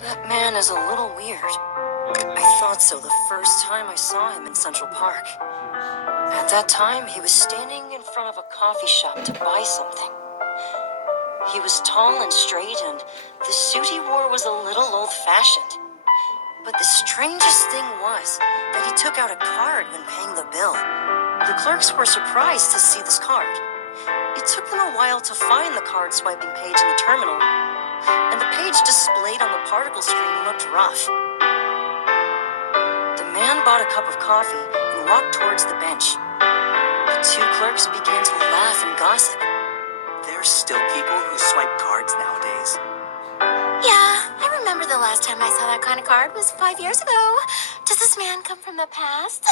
That man is a little weird. I thought so the first time I saw him in Central Park. At that time, he was standing in front of a coffee shop to buy something. He was tall and straight, and the suit he wore was a little old-fashioned. But the strangest thing was that he took out a card when paying the bill. The clerks were surprised to see this card. It took them a while to find the card swiping page in the terminal, and the page displayed on the particle screen looked rough. The man bought a cup of coffee and walked towards the bench. The two clerks began to laugh and gossip. There's still people who swipe cards nowadays. Yeah, I remember the last time I saw that kind of card was 5 years ago. Does this man come from the past?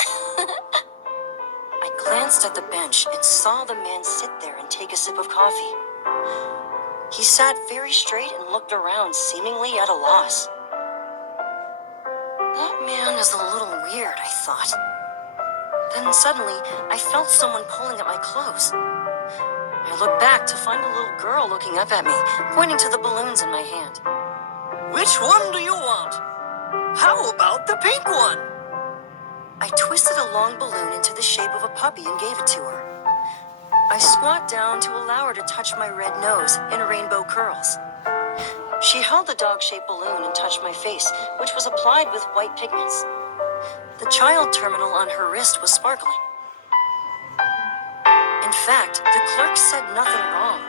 I glanced at the bench and saw the man sit there and take a sip of coffee. He sat very straight and looked around, seemingly at a loss. That man is a little weird, I thought. Then suddenly, I felt someone pulling at my clothes. I looked back to find a little girl looking up at me, pointing to the balloons in my hand. Which one do you want? How about the pink one? I twisted a long balloon into the shape of a puppy and gave it to her. I squat down to allow her to touch my red nose and rainbow curls. She held the dog-shaped balloon and touched my face, which was applied with white pigments. The child terminal on her wrist was sparkling. In fact, the clerk said nothing wrong.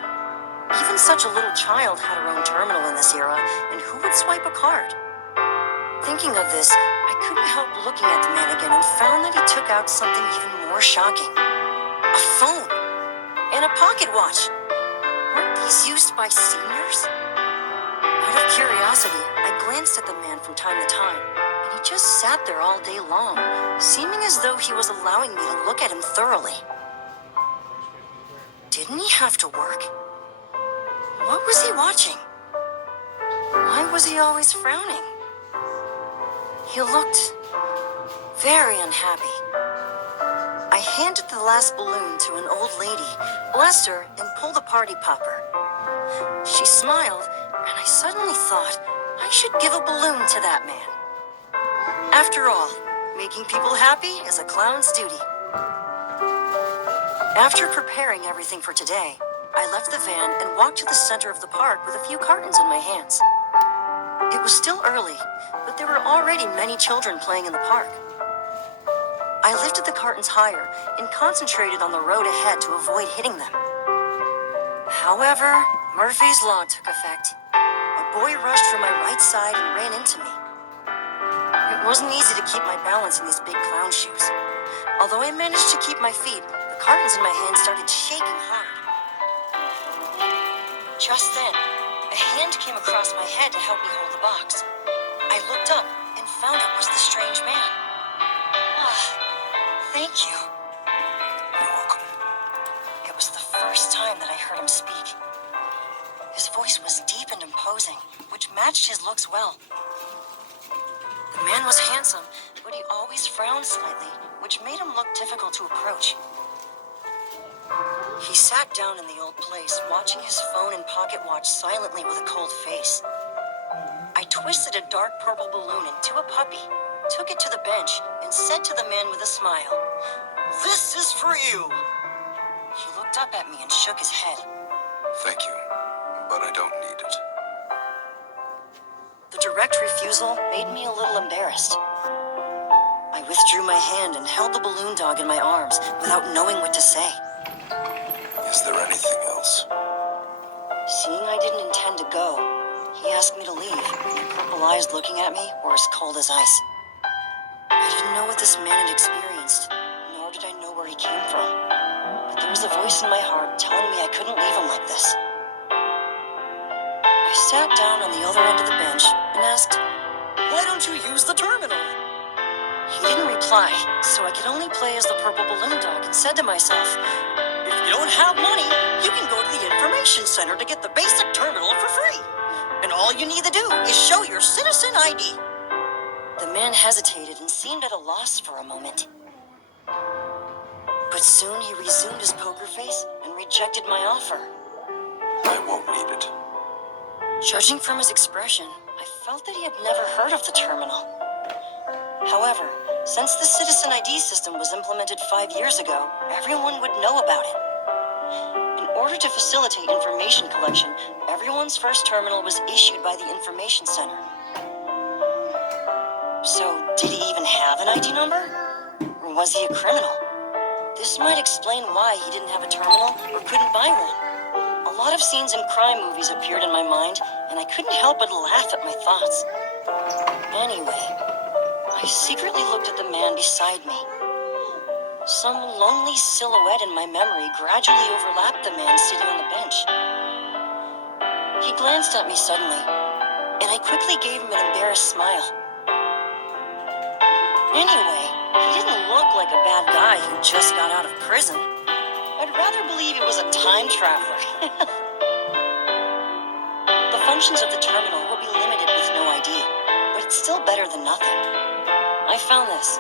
Even such a little child had her own terminal in this era, and who would swipe a card? Thinking of this, I couldn't help looking at the man again and found that he took out something even more shocking. A phone and a pocket watch. Weren't these used by seniors? Out of curiosity, I glanced at the man from time to time, and he just sat there all day long, seeming as though he was allowing me to look at him thoroughly. Didn't he have to work? What was he watching? Why was he always frowning? He looked very unhappy. I handed the last balloon to an old lady, blessed her, and pulled a party popper. She smiled, and I suddenly thought I should give a balloon to that man. After all, making people happy is a clown's duty. After preparing everything for today, I left the van and walked to the center of the park with a few cartons in my hands. It was still early, but there were already many children playing in the park. I lifted the cartons higher and concentrated on the road ahead to avoid hitting them. However, Murphy's Law took effect. A boy rushed from my right side and ran into me. It wasn't easy to keep my balance in these big clown shoes. Although I managed to keep my feet, the cartons in my hand started shaking hard. Just then, a hand came across my head to help me hold the box. I looked up and found it was the strange man. Ah, thank you. You're welcome. It was the first time that I heard him speak. His voice was deep and imposing, which matched his looks well. The man was handsome, but he always frowned slightly, which made him look difficult to approach. He sat down in the old place, watching his phone and pocket watch silently with a cold face. I twisted a dark purple balloon into a puppy, took it to the bench, and said to the man with a smile, This is for you. He looked up at me and shook his head. Thank you, but I don't need it. The direct refusal made me a little embarrassed. I withdrew my hand and held the balloon dog in my arms without knowing what to say. Is there anything else? Seeing I didn't intend to go, he asked me to leave, and the purple eyes looking at me were as cold as ice. I didn't know what this man had experienced, nor did I know where he came from. But there was a voice in my heart telling me I couldn't leave him like this. I sat down on the other end of the bench and asked, Why don't you use the terminal? He didn't reply, so I could only play as the purple balloon dog and said to myself, If you don't have money, you can go to the information center to get the basic terminal for free. And all you need to do is show your citizen ID. The man hesitated and seemed at a loss for a moment. But soon he resumed his poker face and rejected my offer. I won't need it. Judging from his expression, I felt that he had never heard of the terminal. However, since the Citizen ID system was implemented 5 years ago, everyone would know about it. In order to facilitate information collection, everyone's first terminal was issued by the Information Center. So, did he even have an ID number? Or was he a criminal? This might explain why he didn't have a terminal or couldn't buy one. A lot of scenes in crime movies appeared in my mind, and I couldn't help but laugh at my thoughts. Anyway, I secretly looked at the man beside me. Some lonely silhouette in my memory gradually overlapped the man sitting on the bench. He glanced at me suddenly, and I quickly gave him an embarrassed smile. Anyway, he didn't look like a bad guy who just got out of prison. I'd rather believe he was a time traveler. The functions of the terminal will be limited with no ID, but it's still better than nothing. I found this.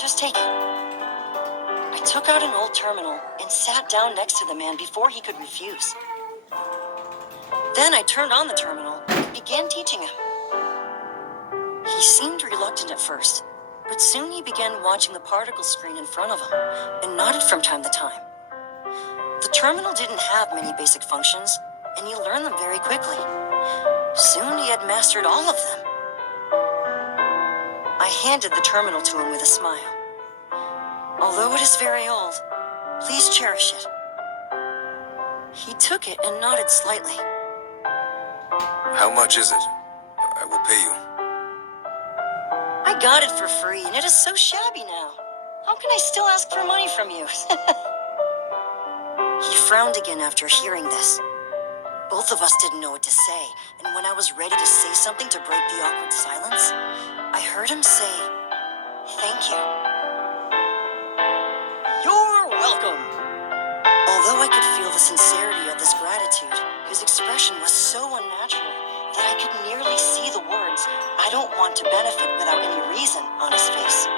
Just take it. I took out an old terminal and sat down next to the man before he could refuse. Then I turned on the terminal and began teaching him. He seemed reluctant at first, but soon he began watching the particle screen in front of him and nodded from time to time. The terminal didn't have many basic functions, and he learned them very quickly. Soon he had mastered all of them. I handed the terminal to him with a smile. Although it is very old, please cherish it. He took it and nodded slightly. How much is it? I will pay you. I got it for free, and it is so shabby now. How can I still ask for money from you? He frowned again after hearing this. Both of us didn't know what to say, and when I was ready to say something to break the awkward silence, I heard him say, "Thank you." You're welcome. Although I could feel the sincerity of this gratitude, his expression was so unnatural that I could nearly see the words, "I don't want to benefit without any reason," on his face.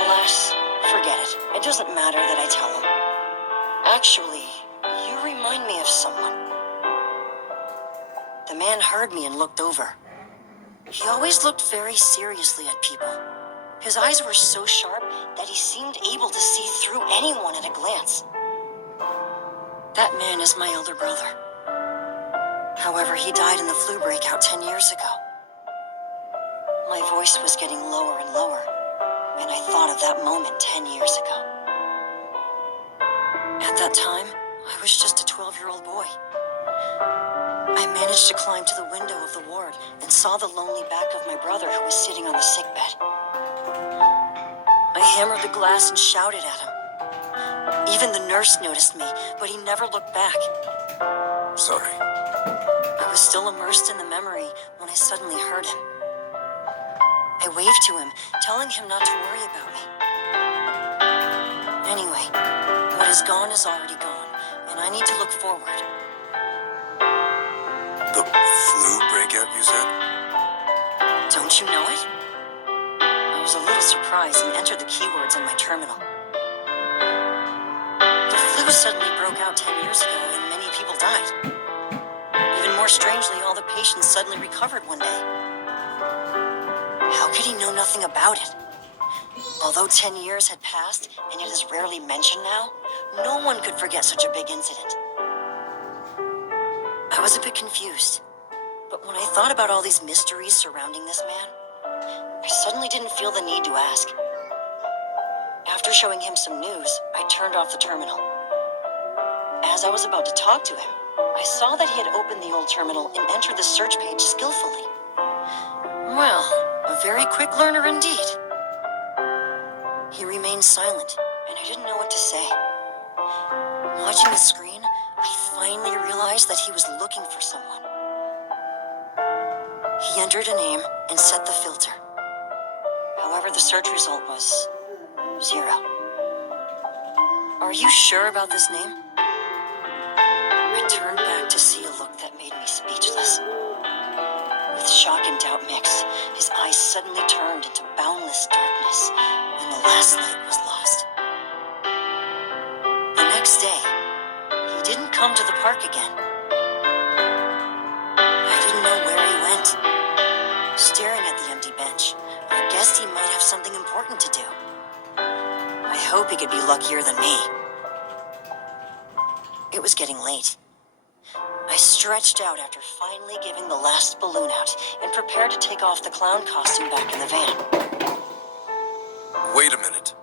Alas, forget it. It doesn't matter that I tell him. Actually, you remind me of someone. The man heard me and looked over. He always looked very seriously at people. His eyes were so sharp that he seemed able to see through anyone at a glance. That man is my elder brother. However, he died in the flu breakout 10 years ago. My voice was getting lower and lower, and I thought of that moment 10 years ago. At that time, I was just a 12-year-old boy. I managed to climb to the window of the ward and saw the lonely back of my brother who was sitting on the sickbed. I hammered the glass and shouted at him. Even the nurse noticed me, but he never looked back. Sorry. I was still immersed in the memory when I suddenly heard him. I waved to him, telling him not to worry about me. Anyway, what is gone is already gone, and I need to look forward. The flu breakout, you said? Don't you know it? I was a little surprised and entered the keywords in my terminal. The flu suddenly broke out 10 years ago, and many people died. Even more strangely, all the patients suddenly recovered one day. How could he know nothing about it? Although 10 years had passed, and it is rarely mentioned now, no one could forget such a big incident. I was a bit confused, but when I thought about all these mysteries surrounding this man, I suddenly didn't feel the need to ask. After showing him some news, I turned off the terminal. As I was about to talk to him, I saw that he had opened the old terminal and entered the search page skillfully. Well, a very quick learner indeed. He remained silent, and I didn't know what to say. Watching the screen, I finally realized that he was looking for someone. He entered a name and set the filter. However, the search result was 0. Are you sure about this name? I turned back to see a look that made me speechless. With shock and doubt mixed, his eyes suddenly turned into boundless darkness, and the last light was lost. The next day, he didn't come to the park again. I didn't know where he went. important to do. I hope he could be luckier than me. It was getting late. I stretched out after finally giving the last balloon out and prepared to take off the clown costume back in the van. Wait a minute.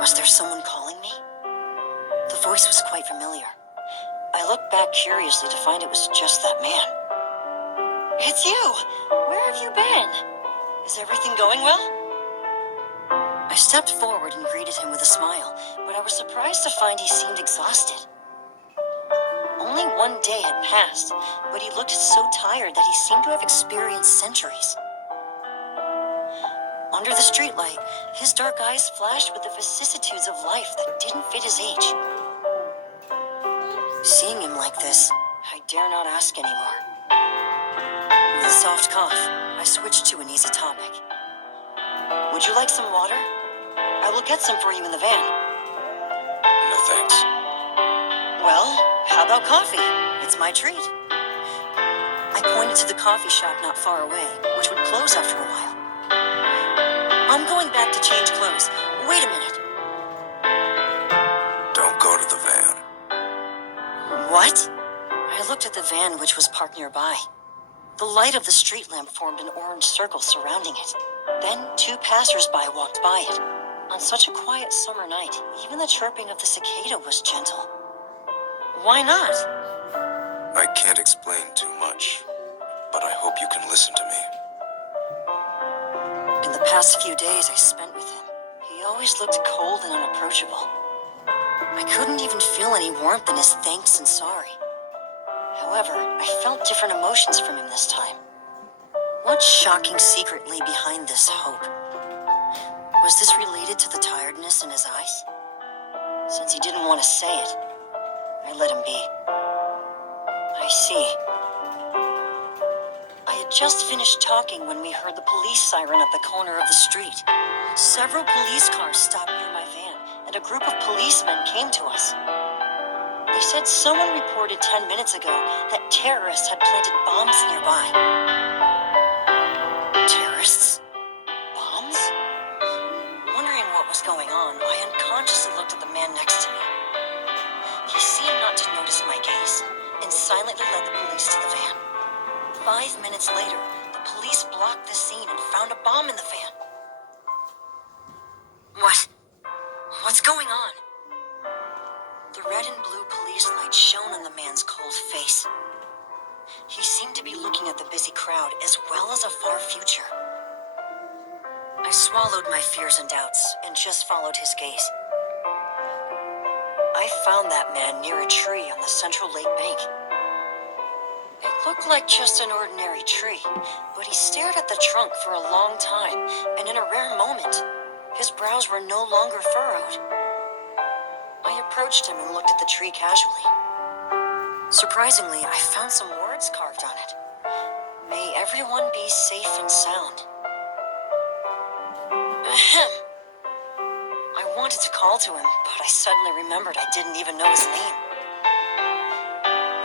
Was there someone calling me? The voice was quite familiar. I looked back curiously to find it was just that man. It's you! Where have you been? Is everything going well? I stepped forward and greeted him with a smile, but I was surprised to find he seemed exhausted. Only one day had passed, but he looked so tired that he seemed to have experienced centuries. Under the streetlight, his dark eyes flashed with the vicissitudes of life that didn't fit his age. Seeing him like this, I dare not ask anymore. With a soft cough, I switched to an easy topic. Would you like some water? I will get some for you in the van. No thanks. Well, how about coffee? It's my treat. I pointed to the coffee shop not far away, which would close after a while. I'm going back to change clothes. Wait a minute. Don't go to the van. What? I looked at the van, which was parked nearby. The light of the street lamp formed an orange circle surrounding it. Then 2 passers-by walked by it. On such a quiet summer night, even the chirping of the cicada was gentle. Why not? I can't explain too much, but I hope you can listen to me. In the past few days I spent with him, he always looked cold and unapproachable. I couldn't even feel any warmth in his thanks and sorry. However, I felt different emotions from him this time. What shocking secret lay behind this hope? Was this related to the tiredness in his eyes? Since he didn't want to say it, I let him be. I see. I had just finished talking when we heard the police siren at the corner of the street. Several police cars stopped near my van, and a group of policemen came to us. They said someone reported 10 minutes ago that terrorists had planted bombs nearby. Terrorists? Bombs? Wondering what was going on, I unconsciously looked at the man next to me. He seemed not to notice my gaze, and silently led the police to the van. 5 minutes later, the police blocked the scene and found a bomb in the van. What? What's going on? The red and blue police light shone on the man's cold face. He seemed to be looking at the busy crowd as well as a far future. I swallowed my fears and doubts and just followed his gaze. I found that man near a tree on the Central Lake bank. It looked like just an ordinary tree, but he stared at the trunk for a long time, and in a rare moment, his brows were no longer furrowed. I approached him and looked at the tree casually. Surprisingly, I found some words carved on it. May everyone be safe and sound. Ahem. I wanted to call to him, but I suddenly remembered I didn't even know his name.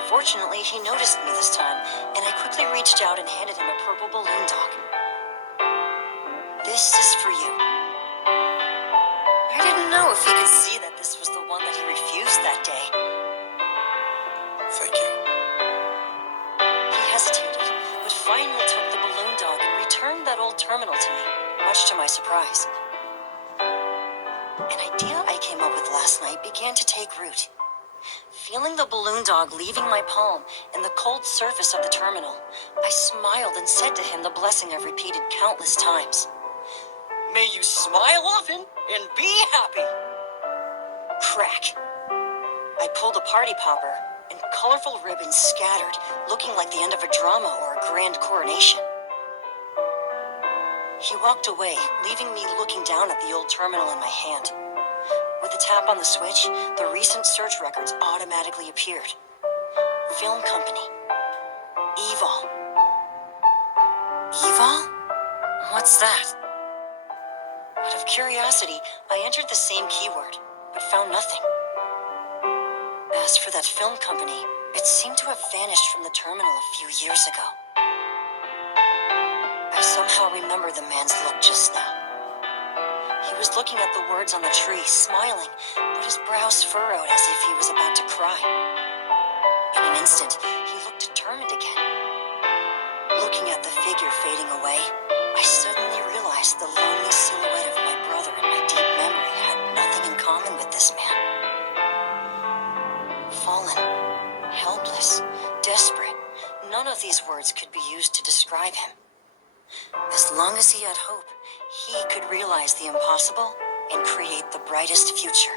Fortunately, he noticed me this time, and I quickly reached out and handed him a purple balloon dog. This is for you. I didn't know if he could see that this was the one that he refused that day. Thank you. He hesitated, but finally took the balloon dog and returned that old terminal to me, much to my surprise. An idea I came up with last night began to take root. Feeling the balloon dog leaving my palm and the cold surface of the terminal, I smiled and said to him the blessing I've repeated countless times. May you smile often and be happy. Crack. I pulled a party popper, and colorful ribbons scattered, looking like the end of a drama or a grand coronation. He walked away, leaving me looking down at the old terminal in my hand. With a tap on the switch, the recent search records automatically appeared. Film company. Evol. Evol? What's that? Out of curiosity, I entered the same keyword, but found nothing. As for that film company, it seemed to have vanished from the terminal a few years ago. I saw somehow remember the man's look just now. He was looking at the words on the tree, smiling, but his brows furrowed as if he was about to cry. In an instant, he looked determined again. Looking at the figure fading away, I suddenly realized the lonely silhouette of my brother in my deep memory had nothing in common with this man. Fallen, helpless, desperate, none of these words could be used to describe him. As long as he had hope, he could realize the impossible and create the brightest future.